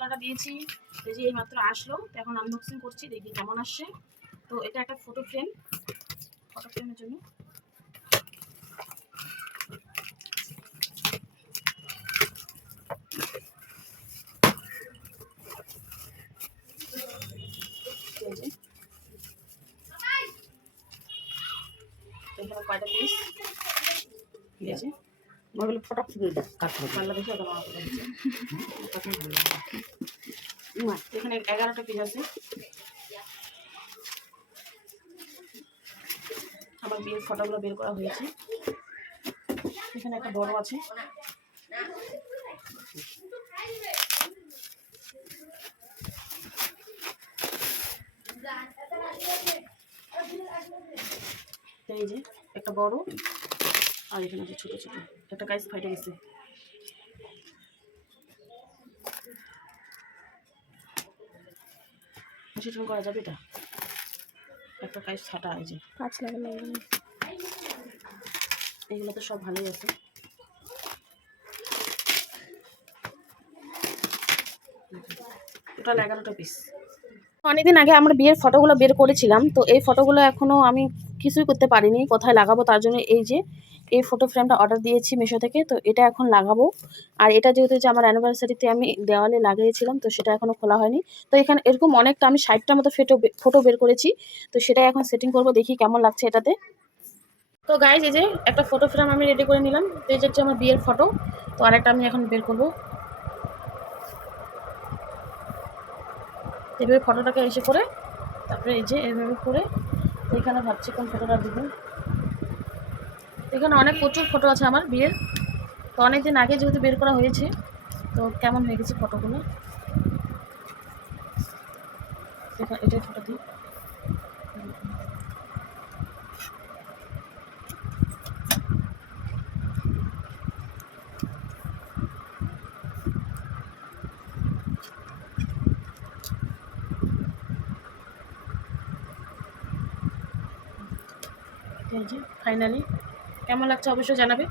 মশলাটা দিয়েছি, এই যে এই মাত্র আসলো, তো এখন আনবক্সিং করছি, দেখি কেমন আসছে। তো এটা একটা ফটো ফ্রেমের জন্য। এখানে কয়টা পিস দিয়েছে, ওগুলো ফটাক কাটতে পাল্লা দেখে ওটা মাথা দিচ্ছে। এখানে 11টা পিস আছে। আমার বিয়ের ফটোগুলো বের করা হয়েছে। এখানে একটা বড় আছে, এই যে একটা বড়, আর এখানে আছে ছোট ছোট। একটা গাইস ফাইটে গেছে। সেটা করা যাবে, এটা একটা গাইস ছাটা। এই যে 5 লাগবে, এগুলো তো সব ভালোই আছে। টোটাল 11টা পিস। অনেকদিন আগে আমরা বিয়ের ফটোগুলো বের করেছিলাম, তো এই ফটোগুলো এখনও আমি কিছুই করতে পারিনি, কোথায় লাগাবো তার জন্য এই যে এই ফটো ফ্রেমটা অর্ডার দিয়েছি মিশো থেকে। তো এটা এখন লাগাবো। আর এটা যেহেতু যে আমার অ্যানিভার্সারিতে আমি দেওয়ালে লাগিয়েছিলাম, তো সেটা এখনও খোলা হয়নি। তো এখানে এরকম অনেকটা আমি 60টার মতো ফটো বের করেছি। তো সেটাই এখন সেটিং করব, দেখি কেমন লাগছে এটাতে। তো গাইজ এই যে একটা ফটো ফ্রেম আমি রেডি করে নিলাম। তো এই যে হচ্ছে আমার বিয়ের ফটো। তো আরেকটা আমি এখন বের করবো। এইভাবে ফটোটাকে এসে করে, তারপরে এই যে এইভাবে করে এখানে ভাবছি কোন ফটোটা দেবো। এখানে প্রচুর ফটো আছে আমার বিয়ের। তো অনেকদিন আগে যেহেতু বের করা হয়েছে, তো কেমন হয়ে গেছে ফটোগুলো। এটাই ফটো দিই। এই যে ফাইনালি কেমন লাগছে অবশ্যই জানাবে।